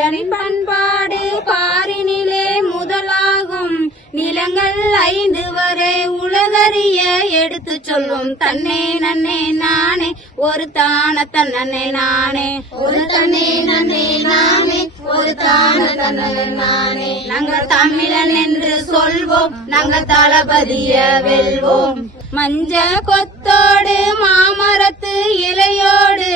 தமிழனின் பண்பாடு பாரினிலே முதலாகும். நிலங்கள் 5 வரை உலகறிய எடுத்து சொல்லும். தன்னே நன்னே நானே ஒரு தான தன்னே நானே ஒரு தன்னே நன்னே நானே ஒரு தான தன்னே நானே. நாங்கள் தமிழன் என்று சொல்வோம், நாங்கள் தளபதிய வெல்வோம். மஞ்ச கொத்தோடு மாமரத்து இலையோடு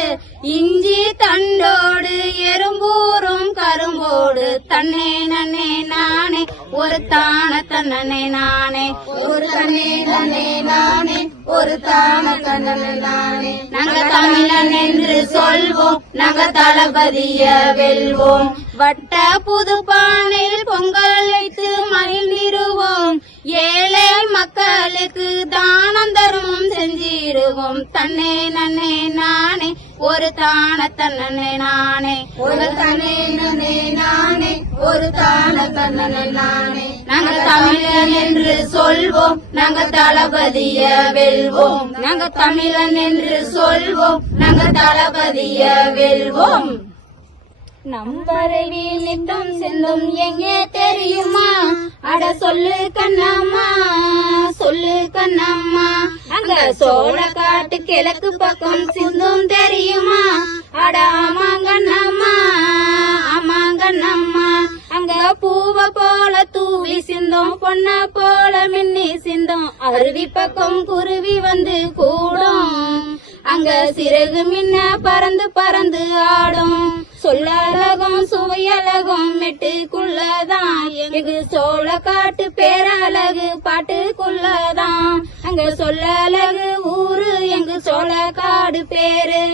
இஞ்சி தண்டோடு எறும்பூரும் கரும்போடு. தன்னே நன்னே நானே ஒரு தான தன்னே நானே ஒரு தன்னே நன்னே நானே ஒரு தான தன்னே நானே. நாங்கள் தமிழன் என்று சொல்வோம், நாங்கள் தளபதிய வெல்வோம். வட்ட புது பானையில் பொங்கல் வைத்து மகிழ்ந்திருவோம். ஏழை மக்களுக்கு தானம் தரும் செஞ்சிருவோம். தன்னே நன்னே நானே ஒரு தான தன்னே நானே ஒரு தன்னே நன்னே நானே ஒரு தான தன்னே நானே. நாங்கள் தமிழன் என்று சொல்வோம், நாங்கள் தளபதிய வெல்வோம். நாங்கள் தமிழன் என்று சொல்வோம், நாங்கள் தளபதிய வெல்வோம். நம்பரவில் நித்தம் செல்லும் எங்கே தெரியுமா? அட சொல்லு கண்ணம்மா சொல்லு கண்ணம்மா. அங்க சோழ காட்டு கிழக்கு பக்கம் சிந்தும் தெரியுமா? அட ஆமாங்கண்ணம்மா ஆமாங்கண்ணம்மா. அங்க பூவ போல தூவி சிந்தும், பொன்ன போல மின்னி சிந்தும். அருவி பக்கம் குருவி வந்து கூடும். அங்க சிறகு மின்ன பறந்து பறந்து ஆடும். சொல்லழகும் சுவையழகும் மெட்டுக்குள்ளதான் எங்கு சோழ காட்டு பேரழகு பாட்டுக்குள்ளதான். அங்க சொல்லழகு ஊரு எங்கு சோழ காடு பேரு.